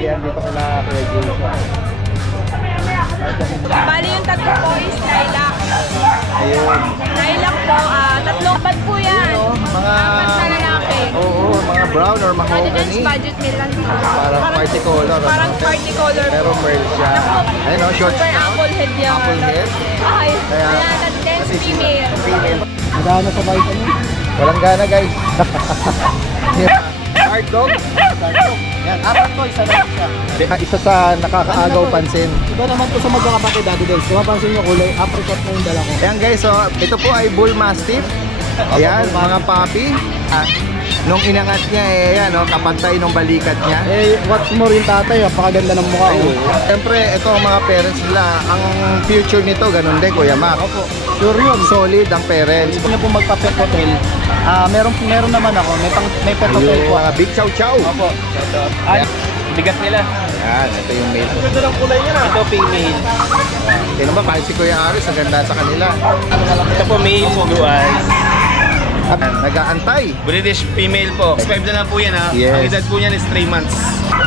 Yan, dito kala Kuya Jason. Bali yung tatlo po is lilac. Ayun. Lilac po, tatlong bad po yan. Mga, apat na lalaki. oo, mga brown or mahogany. Residence budget meal lang po. Parang party color. Parang party color pero po. pearl siya. Ayun o, short Super snout. apple head yan. Apple head. Ay, Kaya, ayan, at dense kasi female. Female. Magana sa vitamin. Walang gana guys. Hard dog. Dark dog. Yan, apat to, isa lang siya. Isa sa nakakaagaw pansin. Iba naman to sa magkakapatid, Daddy Dels. Kung mapansin nyo kulay, apricot na yung dala ko. Ayan guys, so ito po ay Bull Mastiff. Ayan, mga puppy. Nung inangat niya ayan, kapantay nung balikat niya. Eh, what's more yung tatay, napakaganda ng mukha. Siyempre, ito ang mga parents nila. Ang future nito, ganun din, Kuya Mac. Opo, sure yun. Solid ang parents. Kung na po magpa-pet hotel, meron naman ako, may pet hotel Yung po. mga big chow chow. Opo. Ay, bigat nila. Ayan, ito yung male. Ganda ng kulay niya na. Ito female. Ito naman, kahit si Kuya Aris, ang ganda sa kanila. Ito po male, blue eyes. Nag-aantay. British female po. 5 na lang po yan ha. Yes. Ang edad po niyan is 3 months.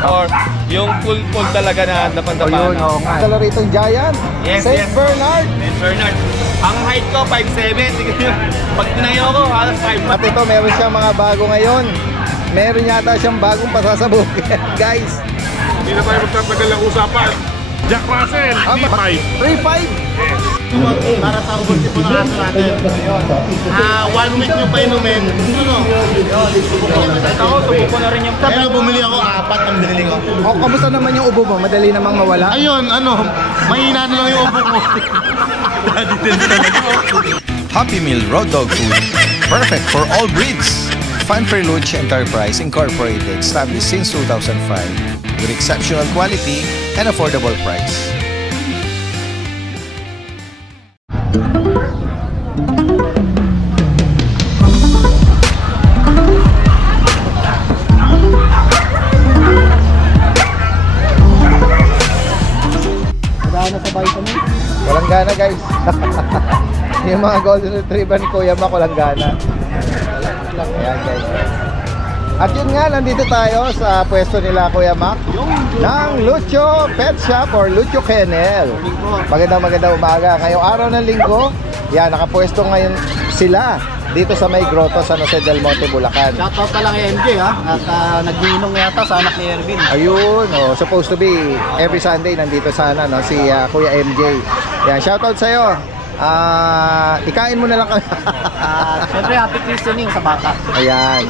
Or yung full talaga na O napantapahan. yun, o nga. Dala rito yung Giant. Yes, Saint yes. Bernard. Saint Bernard. Ang height ko 5'7". Pag tinayo ko, halos 5'5". At ito, meron siyang mga bago ngayon. Meron yata siyang bagong pasasabukin. Guys, Hindi na tayo magtatagal ng usapan. Jack Russell, D5. 3.5. Para sa ubos po ng aso natin. 1 week nyo pa inumin. Ano? Ako, tubo ko na rin yung Pero bumili ako 4 ang binili ko. O, kamusta naman yung ubo mo? Madali namang mawala? Ayun, mahina na lang yung ubo ko. Daddy Dels talaga. Happy Meal Road Dog Food. Perfect for all breeds. Fanfare Lodge Enterprise Incorporated, established since 2005, with exceptional quality and affordable price. Magana sa vitamin. Walang gana guys. Yung mga golden retriever ni Kuya Mac, walang gana. Ayan guys. At yun nga, nandito tayo sa pwesto nila Kuya Mac ng Lucho Pet Shop or Lucho Kennel. Magandang umaga. Ngayong araw ng linggo, yan, nakapwesto ngayon sila dito sa may grotto sa Jose del Monte, Bulacan. Shoutout pa lang kay MJ ha. At nagninong yata sa anak ni Ervin. Ayun, supposed to be every Sunday nandito sana si Kuya MJ. Yan, shoutout sa'yo. Ikain mo na lang kami. Siyempre, happy christening sa bata. Ayan,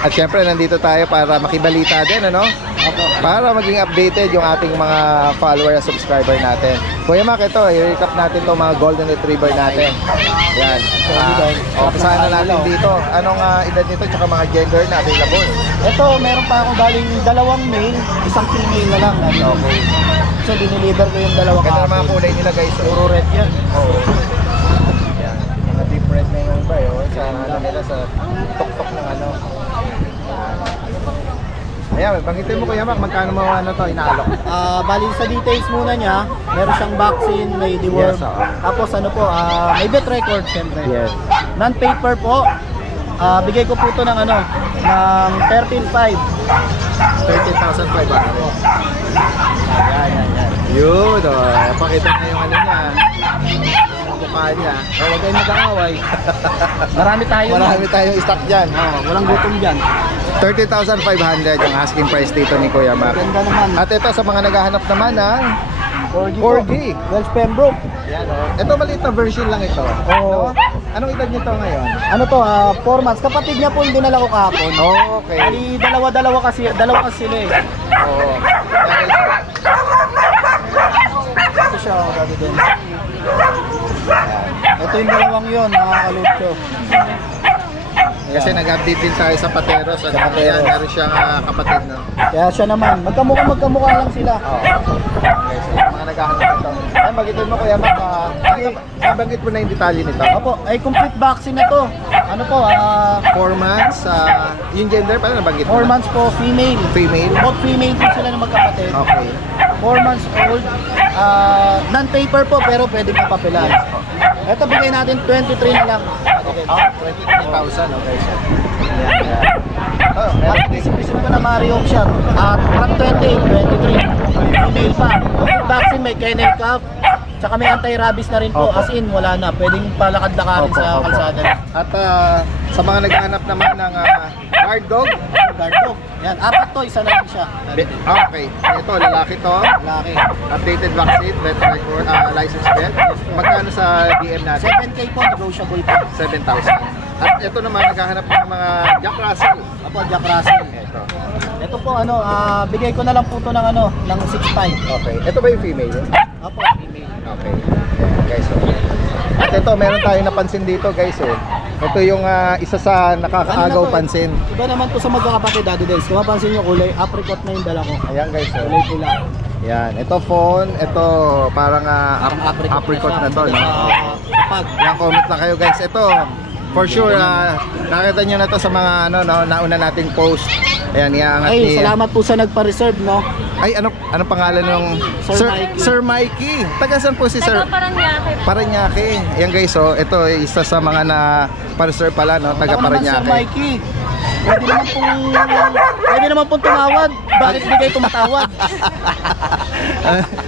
at syempre nandito tayo para makibalita din, para maging updated yung ating mga follower at subscriber natin. Kuya Mac, ito, i-recap natin itong mga golden retriever natin. Ayan, umpisahan na natin dito. Anong edad nito tsaka mga gender na available? Ito, meron pa akong galing 2 male, 1 female na lang. Okay. So, diniliver ko yung 2 Ganda ng mga kulay nila guys. Puro red yan. Oo. Ayan, mga deep red na yung ba yun? Sa nila sa tok-tok ng Ayan, banggitin mo Kuya Mac, magkano mo to inaalok? Bali sa details muna niya, meron siyang vaccine, may deworm. Yes, Tapos may vet record syempre. Yes. Non-paper po. Bigay ko po ito ng ng 13.5. 13,500. Yan. Yun, pakita na yung niya. Yung mukha niya. Huwag kayong mag-aaway. Marami tayong stock dyan. Walang gutom dyan. 30,500 yung asking price dito ni Kuya Mac. Ganda naman. At ito sa mga naghahanap naman ng Corgi. Welsh Pembroke. Yan, ito maliit na version lang ito. Oo. Anong edad nito ngayon? 4 months. Kapatid niya po yung dinala ko kahapon. Okay. Bali, dalawa kasi sila eh. Oo. Ito siya, Daddy Del. Ito yung dalawang yun, nakakalutso. Kasi nag-update din tayo sa Pateros. Sa Pateros. Meron siyang kapatid, no? Kaya siya naman, magkamukha lang sila. Okay, so mga naghahanap ito. Ay, magitin mo Kuya Mac, nabanggit mo na yung detalye nito. Opo, ay complete vaccine na to. 4 months, yung gender, paano nabanggit mo? 4 months po, female. Female? Both female po sila ng magkapatid. Okay. 4 months old. Non-paper po, pero pwede pa papilan. Ito bigay natin 23 na lang. Okay. 23,000, okay sir. At isip-isip ko na Mario siya. At from 28, 23. Female pa. Vaccine, may kennel cuff. Tsaka may anti-rabies na rin po. Opo. As in, wala na. Pwedeng palakad-lakarin Opo, sa opo. kalsada. At sa mga naghahanap naman ng guard dog, Guard dog. Yan, apat to. Isa na lang siya. okay. Ito, lalaki to. Laki. Updated vaccine, vet record, license vet. Magkano sa DM natin? 7K po, negotiable po. 7,000. At ito naman, naghahanap ng mga Jack Russell. Apo, Jack Russell. Ito. Ito po, bigay ko na lang po to ng ng 6.5. Okay. Ito ba yung female? Apo, female. Okay. Ayan, guys. At ito, meron tayong napansin dito, guys. Ito yung isa sa nakakaagaw pansin. Iba naman po sa magkakapatid, Daddy Dance. Kung mapansin nyo, kulay apricot na yung dala ko. Ayan, guys. Kulay pula. Yan. Ito phone. Ito parang apricot na to. No? Kapag. Yan, comment lang kayo, guys. Ito, for sure, nakita nyo na to sa mga nauna nating post. Ayan, iaangat Ay, ni... salamat po sa nagpa-reserve, no? Ay, ano pangalan ng... Sir Mikey. Sir Mikey. Taga saan po si Sir? Taga Paranaque. Paranaque. Yan, guys, ito isa sa mga na pa-reserve pala, no? Taga Ako naman, Sir Paranaque. Mikey. Pwede naman pong tumawad. Bakit di kayo tumatawad?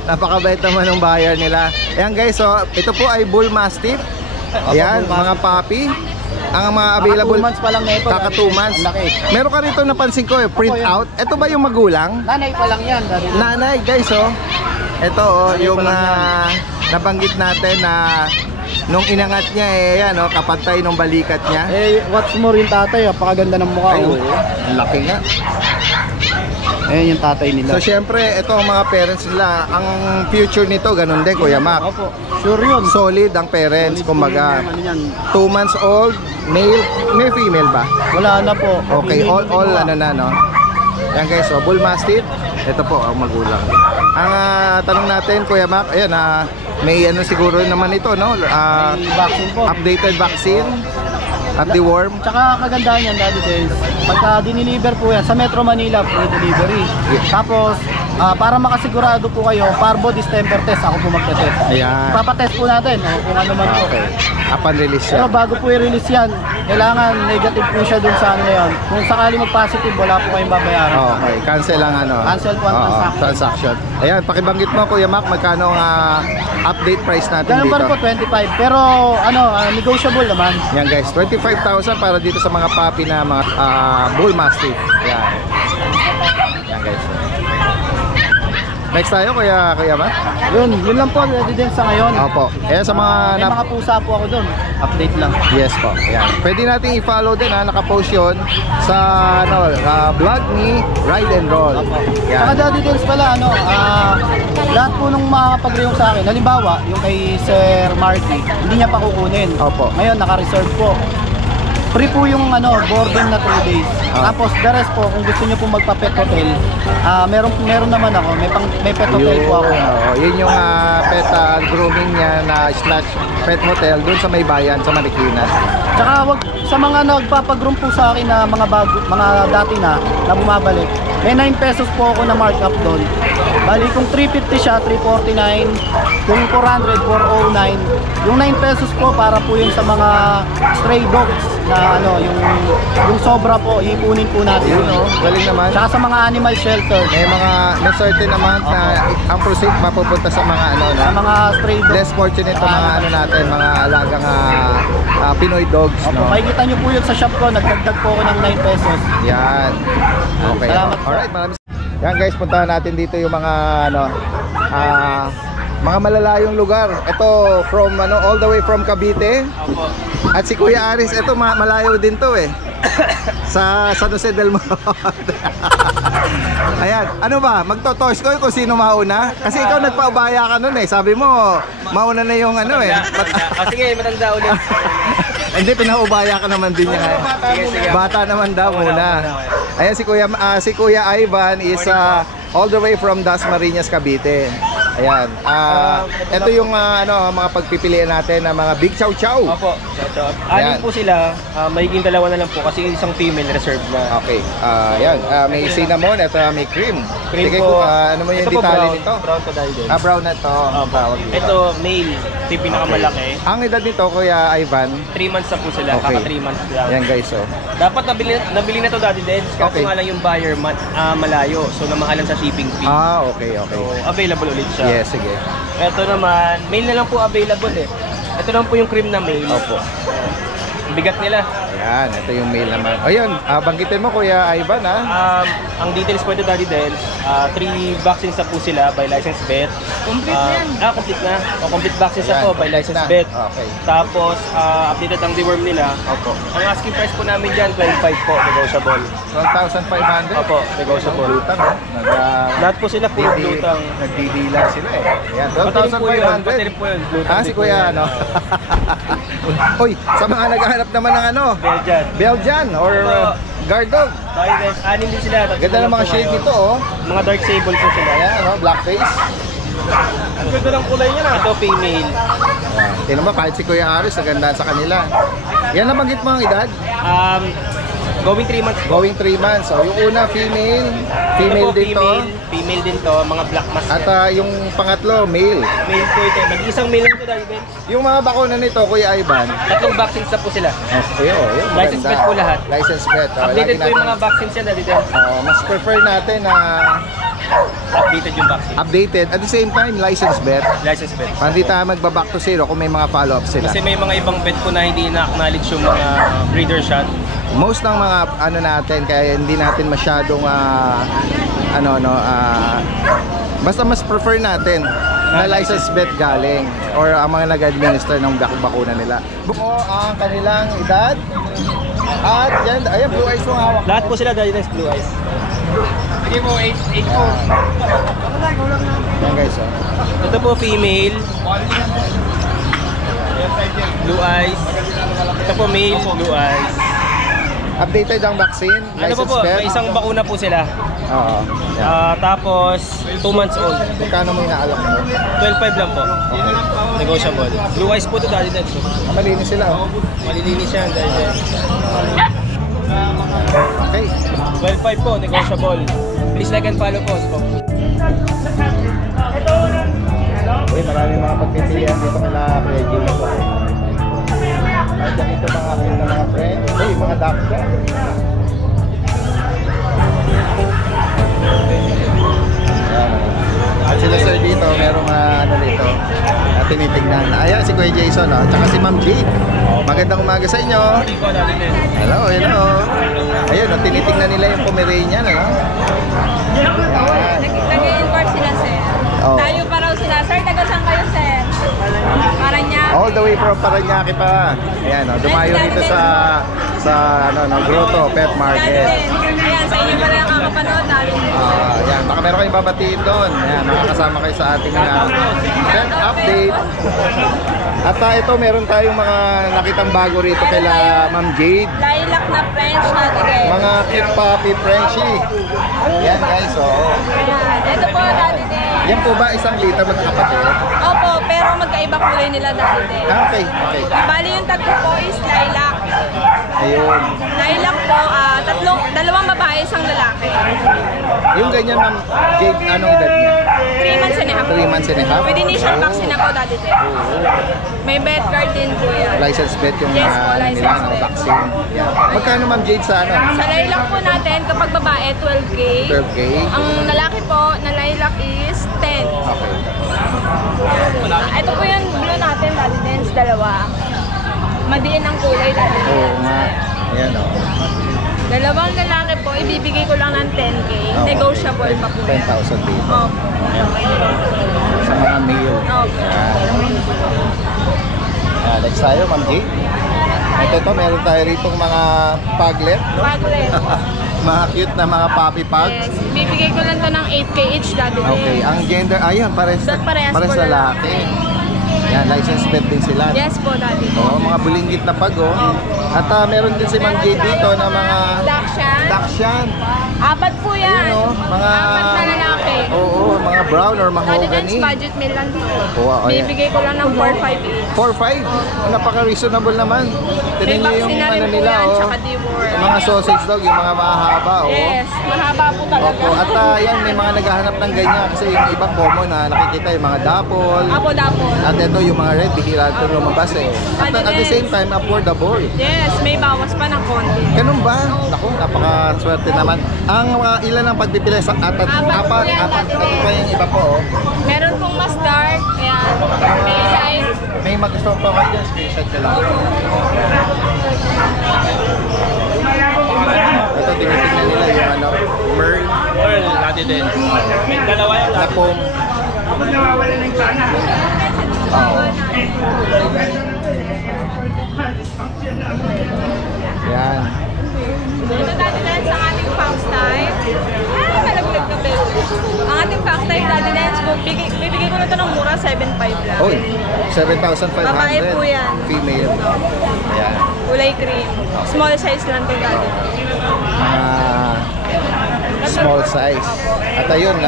Napakabait naman ng buyer nila. Ayan, guys, ito po ay Bull Mastiff. Ayan, Bull mga puppy. Ang mga available, 2 months pa lang na ito. kaka 2 months. Ang laki. Meron ka rito napansin ko, print Opo, yan. out. Ito ba yung magulang? Nanay pa lang yan, Daddy Dance. Nanay, guys, ito, yung nabanggit natin na nung inangat niya, yan, kapantay nung balikat niya. What's more yung tatay, napakaganda ng mukha. Ay, oo. Ang laki nga. Ayan yung tatay nila. So, syempre, ito ang mga parents nila. Ang future nito, ganun din, Kuya Mac. Opo. Sure yun. Solid ang parents, kumbaga. Ano yan? 2 months old, male, may female ba? Wala na po. Okay, Female all na. ano na, no? Yan, guys, Bull Mastiff. Ito po ang magulang. Ang tanong natin, Kuya Mac, ayan, may ano siguro naman ito, no? May vaccine po. Updated vaccine at the worm. Tsaka kagandahan yan, Daddy Dance. Pagka diniliver po yan, sa Metro Manila, free delivery. Yeah. Tapos, para makasigurado po kayo, parbo distemper test, ako po magte-test. Ayan. Papatest po natin, kung ano man po. Okay. Upon release Pero siya. bago po i-release yan, kailangan negative po siya dun sa ano na yun. Kung sakali mag-positive, wala po kayong babayaran. Okay, cancel lang ano. Cancel po ang Oo, transaction. Ayan, pakibanggit mo, Kuya Mac, magkano ang update price natin Ganun dito? pa rin po, 25. Pero, negotiable naman. Yan, guys, 25,000 para dito sa mga puppy na mga Bull Mastiff. Yan. Yan, guys. Next tayo, Kuya Mac. Yun lang po, Daddy Dance sa ngayon. Opo. Ayan, sa mga... May mga pusa po ako dun. Update lang. Yes po. Ayan. Pwede nating i-follow din, nakapost yun sa vlog ni Ride and Roll. Saka Yan. Daddy Dance pala, lahat po nung makakapag-reyong sa akin, halimbawa, yung kay Sir Marky, hindi niya pa kukunin. Opo. Ngayon, naka-reserve po. Free po yung boarding na 2 days. Tapos the rest po, kung gusto niyo po magpa-pet hotel, meron naman ako, may pet hotel po ako. Yun yung pet grooming niya na slash pet hotel dun sa may bayan, sa Marikina. Tsaka wag sa mga nagpapag-groom po sa akin na mga dati na bumabalik. May 9 pesos po ako na markup doon. Bali kung 350 siya, 349. Kung 400, 409. Yung 9 pesos po para po yun sa mga stray dogs na yung sobra po, ipunin po natin. Galing naman. Tsaka sa mga animal shelter, May certain amount na ang proceed mapupunta sa mga sa mga stray dogs. less fortunate na mga natin, mga alagang Pinoy dogs, Opo, no? makikita nyo po yun sa shop ko, nagdagdag po ako ng 9 pesos. Yan. Okay. Salamat po. Alright, maraming yan, guys, puntahan natin dito yung mga mga malalayong lugar. Ito from all the way from Cavite. At si Kuya Aris, ito malayo din to sa San Jose del Monte. Ayan, ano ba? Magto-toast ko kung sino mauna? Kasi ikaw nagpaubaya ka nun Sabi mo, mauna na yung Sige, matanda ulit. Hindi, pinaubaya ka naman din niya. Bata naman daw muna. Ayan si Kuya Ivan is all the way from Dasmariñas, Cavite. Ayan. Ito yung mga pagpipilian natin ng mga Big Chow Chow. Opo, chow. Ayan. Anim po sila, magiging dalawa na lang po kasi isang female reserve na. Okay. Ayan. May cinnamon, ito may cream. Cream Sige po. ko, ano mo yung Ito po detalye brown. nito? Brown to dahil din. Brown na to. Tawag dito. Ito, male. Ito yung pinakamalaki. Ang edad nito, Kuya Ivan. 3 months na po sila, Okay. kaka 3 months lang. Ayan guys, oh. Dapat nabili na to Daddy Deds, kaso Okay. nga lang yung buyer malayo. So namahalan sa shipping fee. Okay. So available ulit siya. Yes, sige. Ito naman, male na lang po available eh. Ito lang po yung cream na male. Opo. Ang bigat nila. Ayan, ito yung male naman. Ayun, banggitin mo Kuya Ivan, ha? Ang details po ito Daddy Deds, 3 vaccines na po sila by licensed vet. Complete yan. Complete na. Complete vaccines na Ayan, po by complete licensed na. vet. Okay. Tapos, updated ang deworm nila. Opo. Ang asking price po namin dyan, 25 po, negotiable. 12,500. Opo, negotiable. Lutang, oh. Lahat po sila puro lutang. Nagdidila sila eh. Ayan, Pati rin po yun, 12,500. pati rin po yun. Lutang Si din po Kuya, yun. ano? Uy, sa mga naghahanap naman ng Belgian. Belgian or guard dog. Tayo guys, 6 din sila. Tatlo Ganda ng lang mga po shade ngayon. nito, oh. Mga dark sable po sila. Ayan, black face. Ang ganda ng kulay niya na. Ito female. Tingnan mo, kahit si Kuya Aris, naganda sa kanila. Yan nabanggit mo ang edad? Going 3 months. Going 3 months. So, yung una, female. Female Ito po, din to. Female din to, mga black mask. At yung pangatlo, male. Male po ito. Nag-isang male lang ito dahil guys. Yung mga bakuna nito, Kuya Ivan. 3 vaccines na po sila. Okay, yun. License bet po lahat. License bet. Updated po yung mga vaccines yan dahil din. Mas prefer natin na Updated yung vaccine. updated. At the same time, license bet. License bet. Hindi tayo magbaback to zero kung may mga follow-up sila. Kasi may mga ibang bet po na hindi na-acknowledge yung mga breeder shot. Most ng mga natin, kaya hindi natin masyadong basta mas prefer natin na license bet galing or ang mga nag-administer ng bakuna nila. Buko ang kanilang edad. At yan, ayan, blue eyes yung hawak. Lahat po sila dahil blue eyes. Sige po, 8 po. Yan guys, oh. Ito po female. Blue eyes. Ito po male, blue eyes. Updated ang vaccine, Ano license po po, bet. may isang bakuna po sila. Oo. Yan. Tapos 2 months old. Magkano mo inaalok mo? 12.5 lang po. Negotiable. Blue eyes po ito dahil din. Malinis sila, oh. Malilinis yan dahil din. Okay. 12.5 po, negotiable. Please like and follow po. Uy, maraming mga pagpipilian dito kala Kuya Jimmy po. Nandiyan ito mga friends. Uy, mga ducks yan. Ayan. At sila sir dito, merong dito na tinitignan. Ayan si Kuya Jason, oh. Tsaka si Ma'am Jade. Magandang umaga sa inyo. Hello, hello. Ayun, tinitignan nila yung Pomeranian, ano? Ayan. Nag-import sila, sir. Oh. Tayo pa raw sila. Sir, taga saan kayo, sir? Paranaque. All the way from Paranaque pa. Ayan, oh, dumayo dito sa Grotto Pet Market. Ayan, sa inyo pala yung kakapanood natin. Ayan, baka meron kayong babatiin doon. Ayan, makakasama kayo sa ating pet update. At ito, meron tayong mga nakitang bago rito kaila Ma'am Jade. Lilac na French natin eh. Mga cute puppy Frenchie. Ayan guys, oh. Ayan, ito po natin eh. Yan po ba isang liter magkakapatid? Opo, pero magkaiba kulay nila dati din. Okay, okay. Bali yung tatlo po is lilac. Ayun. Lilac po, dalawang babae, isang lalaki. Yung ganyan Ma'am Jade, anong edad niya? 3 months and a half. 3 months and a half? With initial vaccine na po dati din. May vet card din po yan. License bet yung Yes po, nila license ng bet. vaccine. Yan. Magkano Ma'am Jade sa Sa lilac po natin, kapag babae, 12K. 12K? Ang lalaki po na lilac is 10. Okay. Ito po yung blue natin, dati din, dalawa. Madiin ang kulay dati din. Oo nga. Ayan o. Dalawang lalaki po, ibibigay ko lang ng 10K. Negotiable pa po yan. 10,000 dito. Opo. Sa mga male. Opo. Next tayo, Ma'am Jade. Ito, meron tayo ritong mga paglet. Paglet. Mga cute na mga puppy pugs. Yes. Bibigay ko lang to ng 8K each dati din. Okay, ang gender, ayun, pares Parehas po lalaki. Yan, license bet din sila. Yes po, dati. Oo, mga bulinggit na pag, oh. At meron din si Ma'am Jade dito na mga Dachshund. Dachshund. 4 po yan. Ayun, oh, mga... 4 na lalaki. Oo, mga brown or Daddy Dance mahogany. budget meal lang to. Wow, ayan. Bibigay ko lang ng 4-5 each. 4-5. Napaka-reasonable naman. May Tignan niyo yung vaccine na rin ano po nila, yan, oh. tsaka Devor. Mga sausage dog, yung mga mahaba, oh. Yes, mahaba po talaga. Opo, at yan, may mga naghahanap ng ganyan kasi yung iba common na nakikita yung mga dapol. Apo dapol. At ito yung mga red, bihira ito lumabas eh. At the same time, affordable. Yes, may bawas pa ng konti. Ganun ba? Naku, napaka-swerte naman. Ang ilan ang pagpipili sa apat? Apat po yan, Daddy Ito pa yung iba po, oh. Meron pong mas dark, ayan. May size. May mag-gusto pa kayo dyan, screenshot nyo lang. Ito, tinitingnan nila yung ano, Merl, Pearl, Daddy Dance. May dalawa yan. na pong. Yan. Ito Daddy Dance ang ating Fox type. Nalaglag ka bell. Ang ating Fox type Daddy Dance, bibigay ko na ito ng mura, 7.5 lang. Oy, 7,500. Babae po yan. Female. Ayan. Kulay cream. Small size lang ito Daddy Dance. Small size. At ayun,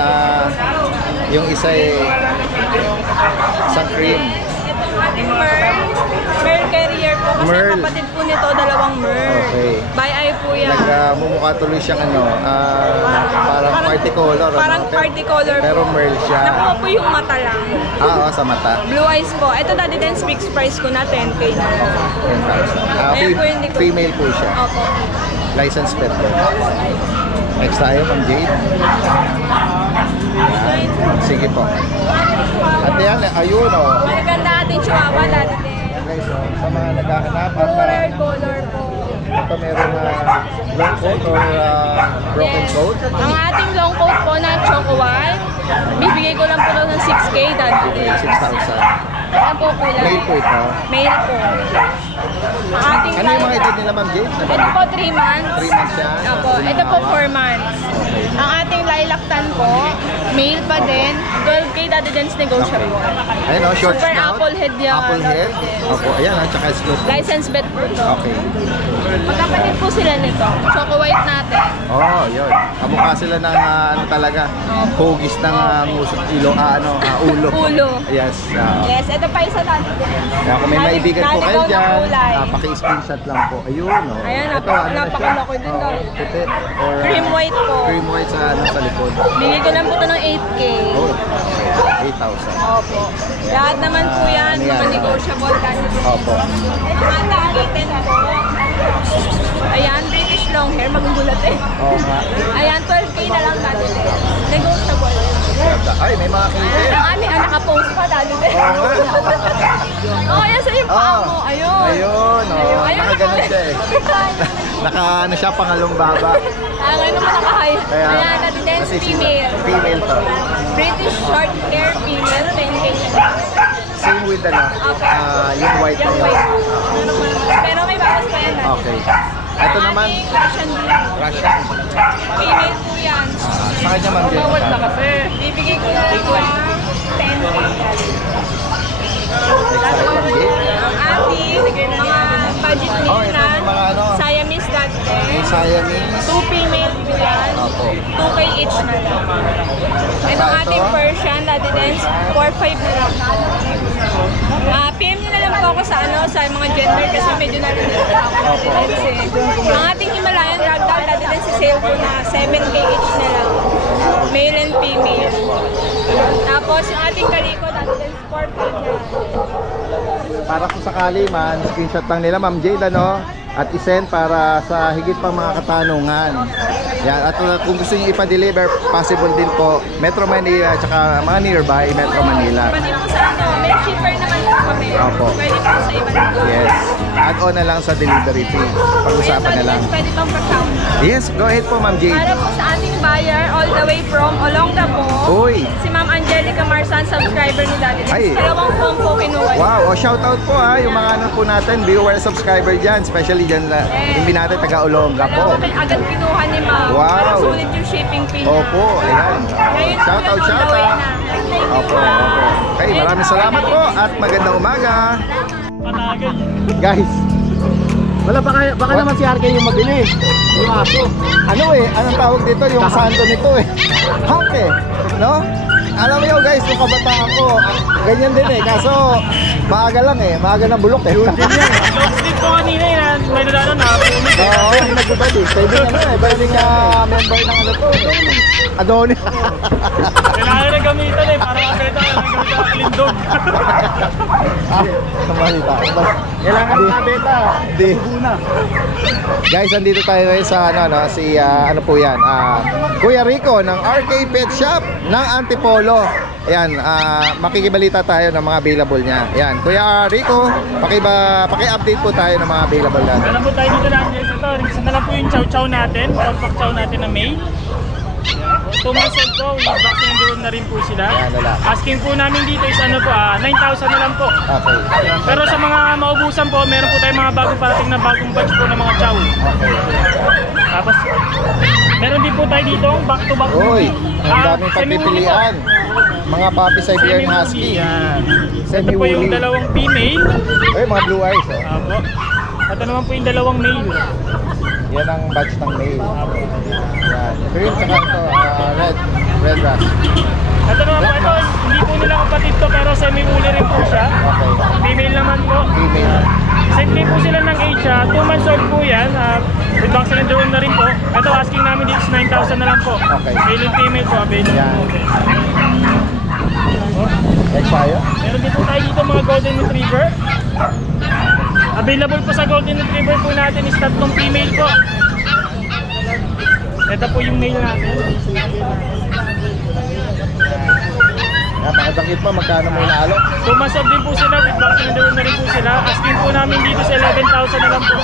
yung isa ay isang cream. Itong ating Merl. Merl carrier po. Kasi Merl. ang kapatid po nito, dalawang Merl. Okay. By eye po yan. Nagmumukha tuloy siyang ano, parang party color. Parang ano? party color Pero po. Merl siya. Nakuha po yung mata lang. Oo, sa mata. Blue eyes po. Ito Daddy Dance fixed price ko na 10k na lang. 10,000. Ayan po yung likod. Female po siya. Opo. License pet po. Next tayo, Ma'am Jade. Sige po. At yan, ayun o. Maganda ating chihuahua Daddy Dance. Yan guys, oh, sa mga naghahanap at Puro rare color po. ito meron long coat or broken Yes. coat. Ang ating long coat po na choco white, bibigay ko lang po ng 6k Daddy Dance. 6,000. Ayan po kulay. Male po ito. Male po. Ang ating Ano yung mga edad nila, Ma'am Jade? Ito po 3 months. 3 months siya? Opo, ito po 4 months. Ang ating lilac tan po, male pa din, 12k Daddy Dance negotiable. Ayun o, short Super snout. apple head yan. Apple head. Opo, ayan o, tsaka slope. License bet po ito. Okay. Magkapatid po sila nito. Choco white natin. Oh, yun. Kamukha sila ng ano talaga, hugis ng ulo. Ulo. Yes. Yes, ito pa isa Daddy Dance. Kaya kung may maibigan po kayo Naligaw na dyan, kulay. paki-screenshot lang po. Ayun, oh. Ayan, Ito, ano na siya? napakalaki din daw. Puti. Or, Cream white po. Cream white sa likod. Bigay ko lang po ito ng 8k. Oh, 8,000. Opo. Lahat naman po yan, ano yan? mga negotiable Daddy Dance. Opo. Ang natin po. Ayan, British long hair, magugulat eh. Oo nga. Ayan, 12k na lang Daddy Dance. Negotiable. Ay, may mga kite. Ang aming naka-post pa Daddy Dance. Oo, yan sa yung paa mo. Ayun. Ayun, oh. Ayun, Nakaganon siya eh. Ano siya, pangalong baba. Ngayon naman naka-high. Kaya, Ayan, Daddy Dance kasi female. Female to. British short hair female, 10k na lang. Same with yung white na Yung yun. white. Pero may bawas pa yan. Daddy. Okay. Ito naman, Ating Russian blue. Russian. Female po yan. Sa kanya, Ma'am Jade. Bibigay ko na lang po 10k. Ang ating mga budget Oh, meal ito na yung mga ano, Siamese Daddy Dance. Siamese. 2 female po yan. Opo. 2k each na lang. Ito ang ating Persian Daddy Dance. 4-5 na lang. PM nyo na lang po ako sa mga gender kasi medyo narinig ako Daddy Dance eh. Ang ating Himalayan Ragdoll Daddy Dance si sale po na 7k each na lang. Male and female. Tapos yung ating Calico Daddy Dance 4-5 na lang. Para kung sakali man, screenshot lang nila Ma'am Jade, ano? At isend para sa higit pang mga katanungan. Yan, at kung gusto niyo ipa-deliver, possible din po Metro Manila at saka mga nearby Metro Manila. Pwede po sa may shipper naman po kami. Opo. Pwede po sa iba lang. Yes. Add-on na lang sa delivery fee. Pag-usapan na lang. Pwede pang pa-count. Yes, go ahead po Ma'am Jade. Para po sa ating buyer, all the way from Olongapo, Uy. si Ma'am Angelica Marsan, subscriber ni Daddy Dance. Ay. Dalawang phone po kinuha. Wow, shoutout po yung mga ano po natin, viewer, subscriber dyan, especially dyan na yung binate taga Olonga Dalawa po. agad kinuha ni Ma'am. Wow. Para sulit yung shipping fee niya. Opo, ayan. Ngayon po Shoutout, yan, on the way shoutout. na. Thank you, Opo, Ma'am. opo. Okay, maraming salamat po at magandang umaga. Guys, Wala, baka naman si RK yung mabili. Yung aso. ano anong tawag dito? Yung sando nito eh. Hake, no? alam mo guys, yung kabataan ko, ganyan din kaso maaga lang maaga na bulok Dog sleep ko kanina may nadano na. Oo, yung nagbabad pwedeng pwedeng member ng ano to, Adonis. Kailangan na gamitan para kasi ito lindog. Kamalita. Kailangan na beta. Di. Guys, andito tayo ngayon sa si ano po yan, Kuya Rico ng RK Pet Shop ng Antipolo. Ayan, makikibalita tayo ng mga available niya. Ayan, Kuya Rico, paki-update po tayo ng mga available natin. Alam mo tayo dito lang guys, ito, isa na lang po yung chow-chow natin, chow natin na May. 2 months old po, vaccine doon na rin po sila. Ayan, lalaki. Asking po namin dito is 9,000 na lang po. Okay. Ayan. Pero sa mga maubusan po, meron po tayong mga bagong parating na bagong batch po ng mga chow. Okay. Tapos, meron din po tayo dito, back to back. Uy, ang daming pagpipilian. Mga puppy Siberian Husky. Yan. Ito po yung dalawang female. Uy, mga blue eyes. Apo. Ito naman po yung dalawang male. Yan ang batch ng male. Yan. Cream tsaka ito, red rat. Ito naman po, ito, hindi po nila kapatid to pero semi-uli rin po siya. Okay. Female naman po. Female. Same din po sila ng age, 2 months old po yan. With vaccine and drone na rin po. Ito asking namin dito is 9,000 na lang po. Okay. Male and female po, available Yan. po. Next tayo. Meron din po tayo dito mga golden retriever. Available po sa golden retriever po natin is 3 female po. Ito po yung male natin. Napakadakit pa, magkano mo inaalok? 2 months old din po sila, with vaccine and drone na rin po sila. Asking po namin dito sa 11,000 na lang po.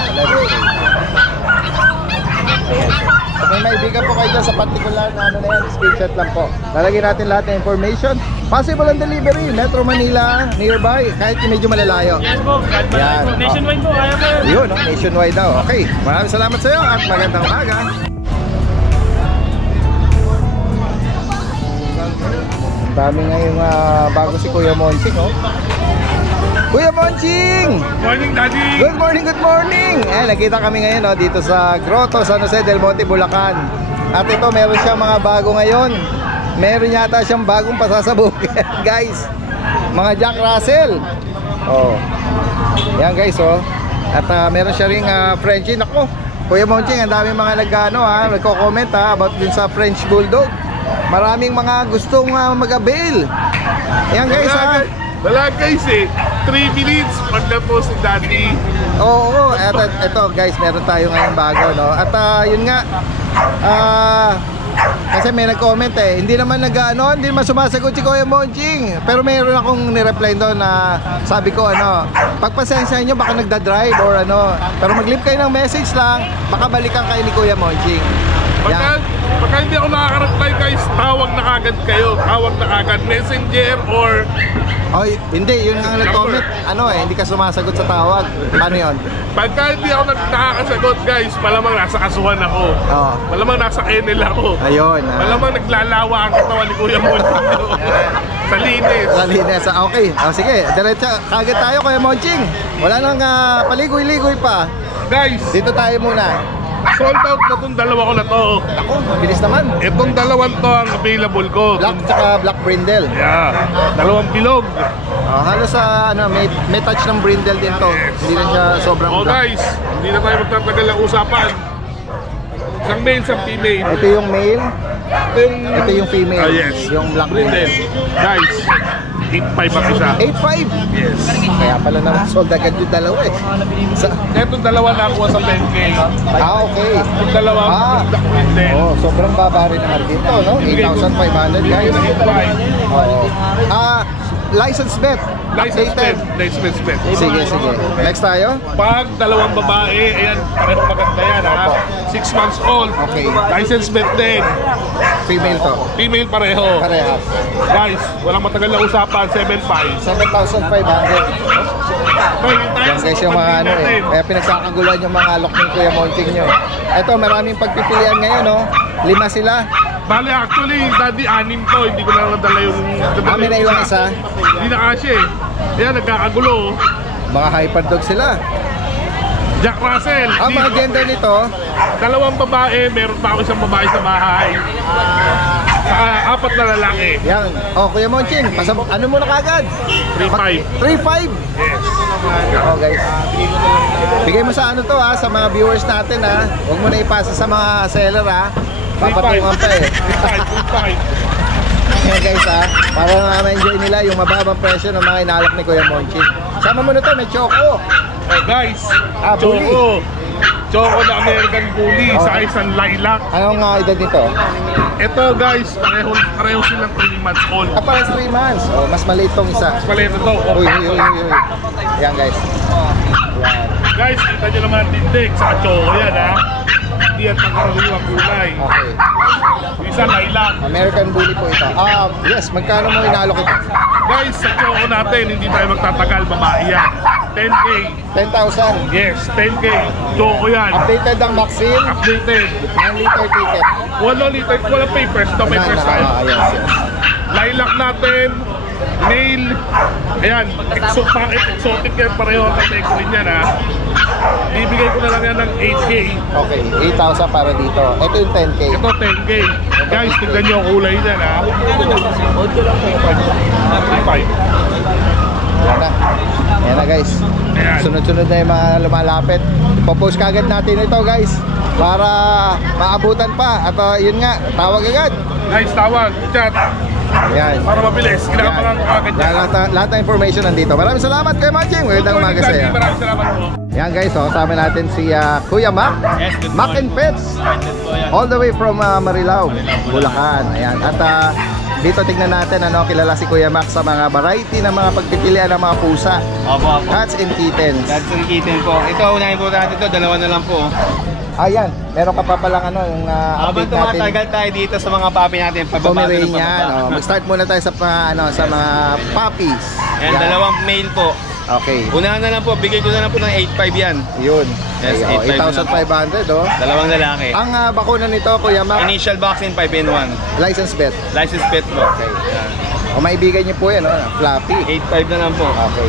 Kung may maibigan po kayo dyan sa particular na ano na yan, screenshot lang po. Lalagyan natin lahat ng information. Possible ang delivery, Metro Manila, nearby, kahit medyo malalayo. Yes po, Yan. nationwide po, kaya po yun. Yun, nationwide daw. Okay, maraming salamat sa iyo at magandang umaga. Ang dami ngayong bago si Kuya Monching, oh. Kuya Monching! Morning, Daddy! Good morning, good morning! Nakita kami ngayon dito sa Grotto, San Jose del Monte, Bulacan. At ito, meron siyang mga bago ngayon. Meron yata siyang bagong pasasabugin, guys. Mga Jack Russell. Oh. Yan, guys, oh. At meron siya ring Frenchie. Naku, Kuya Monching, ang dami mga nagko-comment about din sa French Bulldog. Maraming mga gustong mag-avail. Yan, guys, Wala guys 3 minutes pag na-post si Daddy. Oo, eto guys, meron tayo ngayong bago, no? At yun nga, kasi may nag-comment hindi naman hindi naman sumasagot si Kuya Monching. Pero mayroon akong nireply doon na sabi ko pagpasensya nyo baka nagda-drive or pero mag-leave kayo ng message lang, baka balikan kayo ni Kuya Monching. Pagka hindi ako nakaka-reply guys, tawag na kagad kayo. Tawag na kagad, messenger or Oy, hindi, yun ang nag-comment. Hindi ka sumasagot sa tawag. Paano yun? pagka hindi ako nakakasagot guys, malamang nasa kasuhan ako. Oo. Malamang nasa kennel ako. Ayun. Malamang naglalawa ang katawan ni Kuya Monching. Sa linis. Lalines. Okay. Sige, diretso. Kagad tayo, Kuya Monching. Wala nang paligoy-ligoy pa. Guys, Dito tayo muna. sold out na itong dalawa ko na to. Ako, bilis naman. Itong dalawang to ang available ko. Black tsaka black brindle. Yeah, dalawang bilog. Halos may touch ng brindle din to. Hindi na siya sobrang Oh black. guys, hindi na tayo magtatagal ng usapan. Isang male, isang female. Ito yung male, ito yung female. Yes. Yung black brindle. Guys, 8.5 ang isa. 8.5. Yes. Kaya pala naman sold agad yung dalawa Sa, Itong dalawa nakuha sa 10K. okay. Itong dalawa, black brindle. Oh, sobrang baba rin naman dito, no? 8,500 guys. 8.5. Oo. License bet. License Updated. bet. License bet. Sige. Next tayo. Pag dalawang babae, ayan, pareho maganda yan ha. 6 months old. Okay. License bet din. Female to. Female pareho. Parehas. Guys, walang matagal na usapan, 7.5. 7,500. Yan Yan guys yung mga kaya pinagkakaguluhan yung mga alok ng Kuya Monching nyo. Ito, maraming pagpipilian ngayon, no? 5 sila. Bale, actually, Daddy, 6 to. Hindi ko na nadala yung... May na ilang isa. Hindi na kasi eh. Ayan, nagkakagulo. Mga hyperdog sila. Jack Russell. Ang mga gender nito, Dalawang babae, meron pa ako isang babae sa bahay. Saka 4 na lalaki. Yan. Oh, Kuya Monching, ano mo na kagad? 3.5. 3.5. Yes. Oh, guys. Bigay mo sa ano to ha, sa mga viewers natin ha. Huwag mo na ipasa sa mga seller ha. Papatungan pa eh. 3.5. Yan guys ha, para ma-enjoy nila yung mababang presyo ng mga inalak ni Kuya Monching. Sama mo na to, may choco. Oh, guys, bully. Choco na American Bully Oh. sa isang lilac. Anong edad nito? Ito guys, pareho silang 3 months old. Parang 3 months. Oh, mas maliit tong isa. Palit ito. Uy. Yan guys. Yan. Guys, kita nyo naman ang tindig sa choco yan ha. Hindi yan pagkaraniwang kulay. Okay. Yung isa lilac. American Bully po ito. Yes, magkano mo inalok ito? Guys, sa choco natin, hindi tayo magtatagal, babae yan. 10K. 10,000. Yes, 10K. Choco yan. Updated ang vaccine. Updated. 9 liter ticket. Walang papers. Ito papers tayo. Yes. Lilac natin. Nail. Ayan. Exotic yan pareho ang kategory niyan ha. Bibigay ko na lang yan ng 8K. Okay, 8,000 para dito. Ito yung 10K. Ito 10K. Guys, tignan nyo ang kulay niyan ha. 3.5. Yan na. Yan na guys. Ayan. Sunod-sunod na yung mga lumalapit. Ipopost kagad natin ito guys. Para maabutan pa. At yun nga, tawag agad. Guys, tawag. Chat. Yan. Para mabilis. Kailangan ko agad yan. Lahat ng information nandito. Maraming salamat kay Matching. Magandang umaga sa iyo. Maraming salamat po. Yan guys, kasama natin si Kuya Mac. Yes, good Mac and Pets. All the way from Marilao, Bulacan. Ayan. At dito tignan natin kilala si Kuya Mac sa mga variety ng mga pagpipilian ng mga pusa. Opo. Cats and kittens. That's ang kitten po. Ito, unahin po natin ito. Dalawa na lang po. Ayan, meron ka pa palang yung Habang update natin. tumatagal tayo dito sa mga papi natin, pagbabago ng Pomeranian. pababa. Mag-start muna tayo sa sa mga puppies. Yan, Yan. dalawang male po. Okay. Unahan na lang po, bigay ko na lang po ng 8.5 yan. Yun. Yes, Okay, 8,500 oh. Dalawang lalaki. Ang bakuna nito, Kuya Mac, Initial vaccine 5-in-1. license vet. License pet po. Okay. O maibigan niyo po yan, Fluffy. 8.5 na lang po. Okay.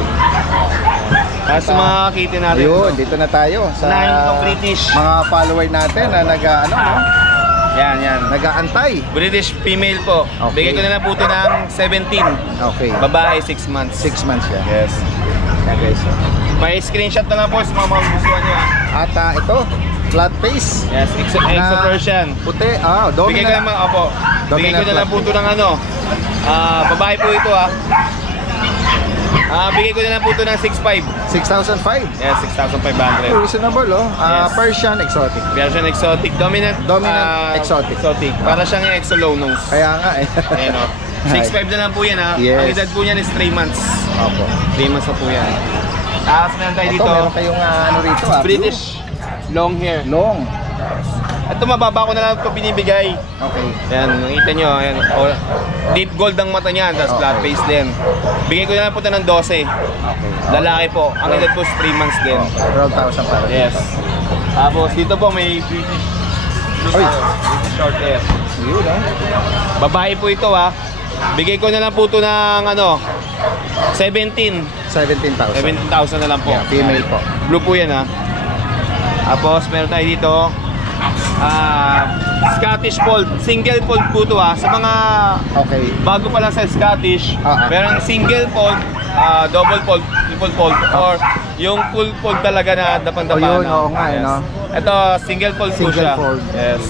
Tapos sa mga kitten natin. Ayun, dito na tayo sa Unahin itong British. mga follower natin na Yan. nag-aantay. British female po. Okay. Bigay ko na lang po ito ng 17. Okay. Babae, 6 months. 6 months yan. Yes. Yan guys. May screenshot na lang po sa mga magustuhan nyo. At ito, flat face. Yes, Exo Persian. Puti. Bigay ko naman, opo. Bigay ko na lang po ito ng babae po ito bigay ko na lang po ito ng 6.5. 6,005. Yes, 6,500. Reasonable Yes. Persian exotic. Version exotic. Dominant exotic. Para siyang exo low nose. Kaya nga eh. Ayan o. 6.5 na lang po yan ha. Yes. Ang edad po niyan is 3 months. Opo. 3 months na po yan. Tapos meron tayo Ito, dito. meron kayong rito British long hair. blue. Long. Ito mababa ko na lang ito binibigay. Okay. Yan, nakita nyo. Ayan. Deep gold ang mata niya. Tapos Okay. flat face din. Bigay ko na lang po ito ng 12. Okay. Lalaki po. Ang edad po is 3 months din. 12,000 para Yes. dito. Tapos dito po may British Oy. British short hair. Yun Babae po ito Bigay ko na lang po ito ng 17. 17,000. 17,000 na lang po. Yeah, female po. Blue po yan Tapos meron tayo dito Scottish Fold. Single fold po ito Sa mga Okay. bago pa lang sa Scottish, merong single fold, double fold, triple fold, or yung full fold talaga na dapan-dapan. yun, oo nga, no? Ito, single fold po Single siya. fold. Yes.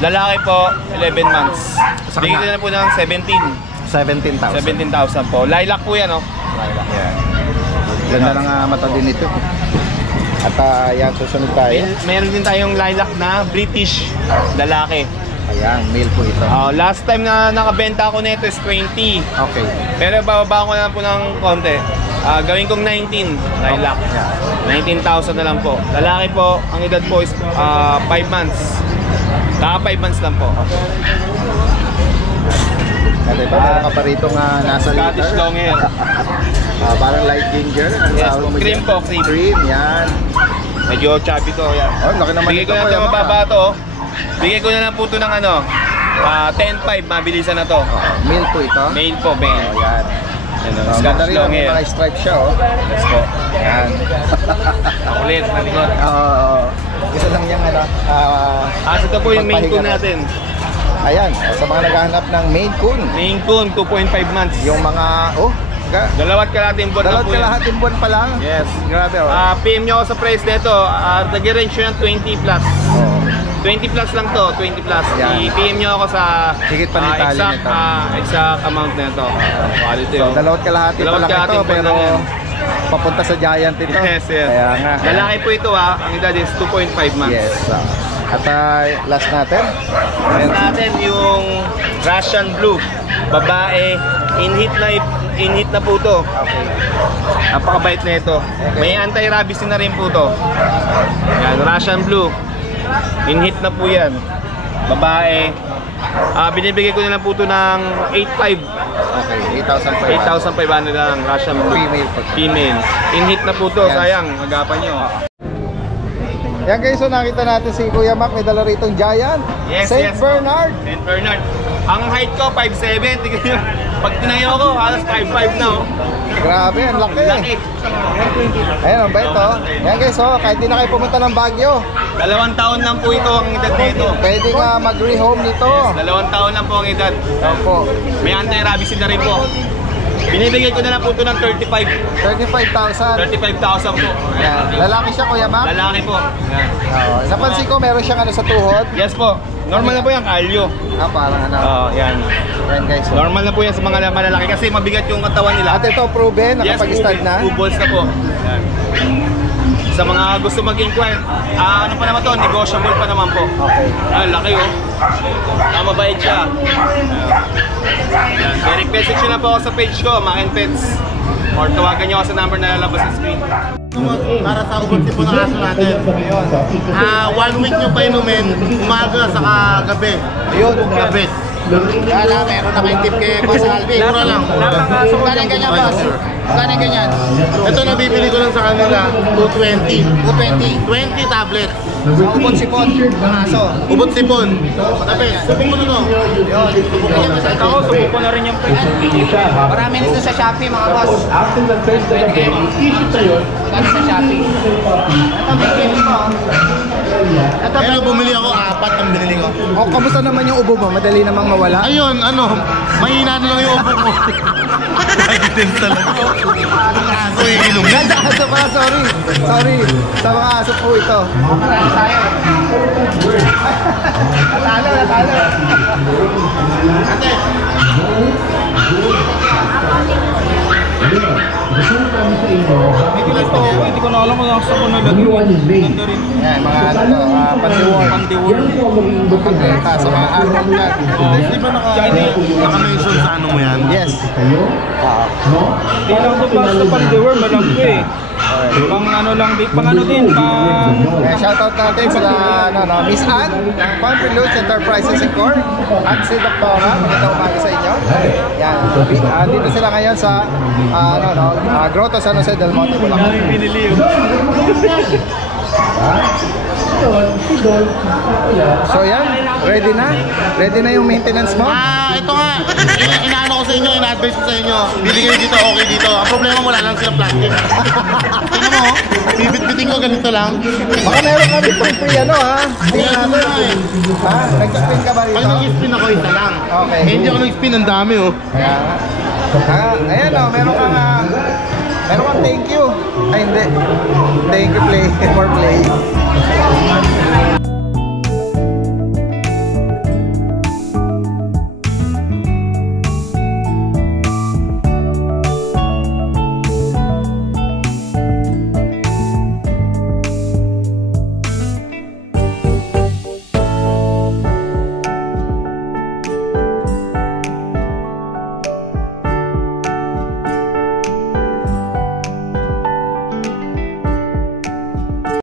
Lalaki po, 11 months. Sa Bigyan ko kanya? na po ng 17,000. 17,000 po. Lilac po yan, Lilac. Yeah. Ganda ng mata din ito. At yan, susunod tayo. Meron din tayong lilac na British lalaki. Ayan, male po ito. Last time na nakabenta ako nito is 20. Okay. Pero bababa ko na lang po ng konti. Gawin kong 19, lilac. Yeah. 19,000 na lang po. Lalaki po, ang edad po is 5 months. Kaka 5 months lang po. At ito, meron ka pa rito nasa Scottish liter. long hair. Parang light ginger. Ang Yes, tawag mo cream dyan? po, cream. Cream, yan. Medyo chubby to, yan. Laki naman Bigay ko ito, na ito Kuya Mac. mababa to. Bigay ko na lang po ito ng 10,500, mabilisan na to. Male po ito. Male po, male. Yan. Ganda Scottish rin long ang hair. mga stripe siya, Let's go. Yan. Ang ulit, malikot. Isa lang yung Ito po yung main magpahinga coon na. natin. Ayan, sa mga naghahanap ng Maine Coon. Maine Coon, 2.5 months. Yung mga, Dalawat kalahating buwan na dalawat po yan. kalahating buwan pa lang. Yes. Grabe, oh. PM nyo ako sa price nito. Nag-range yun ng 20 plus. Oo. 20 plus lang to, 20 plus. Yan. I-PM nyo ako sa Higit pa ni tali nito. exact amount na ito. Quality, So, oh. dalawat kalahati pa Dalawat lang ito, kalahating buwan pero lang yan. papunta sa Giant ito. Yes, yes. Kaya nga. Lalaki po ito ang edad is 2.5 months. Yes. At last natin. Next natin yung Russian Blue. Babae, in heat na po to. Okay. Napakabait na ito. May anti-rabies na rin po to. Yan, Russian Blue. In heat na po yan. Babae. Binibigay ko na lang po ito ng 8.5. Okay, 8,500. 8,500 lang, Russian Blue. Female po. Female. In heat na po to. Yan. Sayang, agapan nyo. Yan guys, so nakita natin si Kuya Mac, may dala ritong Giant. Yes, St. yes. Bernard. St. Bernard. Ang height ko, 5'7". Tingnan nyo. Pag tinayo ko, halos 5'5 na. Oh. Grabe, ang laki. Laki. Ayan, ang bait oh. Yan guys, so kahit di na kayo pumunta ng Baguio, 2 taon lang po ito ang edad nito. pwede nga mag-rehome nito. Yes, 2 taon lang po ang edad. Opo. May anti-rabies na rin po. Binibigay ko na lang po ito ng 35. 35,000. 35,000 po. Yan. Lalaki siya, Kuya Mac. Lalaki po. Yan. Napansin ko, meron siyang ano sa tuhod. Yes po. Normal na po yung kalyo. Parang ano. Yan. Yan guys. So. Normal na po yan sa mga malalaki kasi mabigat yung katawan nila. At ito, proven, nakapag-stud na. 2 balls na po. Yan. Sa mga gusto mag-inquire, ano pa naman to, negotiable pa naman po. Okay. Laki oh. Mabait siya. Yan. Direct message nyo na po ako sa page ko, Mac & Pets. Or tawagan nyo ako sa number na lalabas sa screen. Para sa ubod tipo ng aso natin. 1 week nyo pa inumin, umaga saka gabi. Ayun. Gabi. Meron na kayong tip kay Boss Alvin. Mura lang. Ganyan ganyan, boss. Ganyan ganyan. Ito nabibili ko lang sa kanila, 220. 220. 20 tablets. Ubod sipon ng aso. Ubod sipon. Tabi, subok mo na to. Ako, subok ko na rin yung price. Marami nito sa Shopee mga boss. Magkano sa Shopee? Pero bumili ako, 4 ang binili ko. Kamusta naman yung ubo mo? Madali namang mawala? Ayun, mahina na lang yung ubo mo. Nagtitin talaga. Ang aso iinom na. Ganda aso pala, sorry. Sorry. Sa mga aso po ito. Natalo. Ate. Hindi ko na alam kung saan ko nalagay. Ganda rin. Yan, mga ano to, pandiwon. Pagkita sa mga album yan. Di ba naka-mention sa ano mo yan? Yes. Hindi lang ito basta pandiworm, alam ko eh. Pang ano lang, pang ano din, pang... Shoutout natin sila Miss Ann ng Farm Preludes Enterprises Inc. At si Doktora, magandang umaga sa inyo. Yan. Dito sila ngayon sa Grotto San Jose del Monte, Bulacan. Binili yun. So yan, ready na? Ready na yung maintenance mo? Ito nga, inaano ko sa inyo, ina-advise ko sa inyo. Bili kayo dito, okay dito. Ang problema wala lang sila plastic. Tingnan mo, bibit-biting ko ganito lang. Baka meron kami free ha? Tingnan natin. Ha? Nag-spin ka ba Pag dito? nag-spin ako, isa lang. Okay. Hindi ako nag-spin, ang dami Kaya ayan meron kang thank you. Ay hindi. Thank you for play.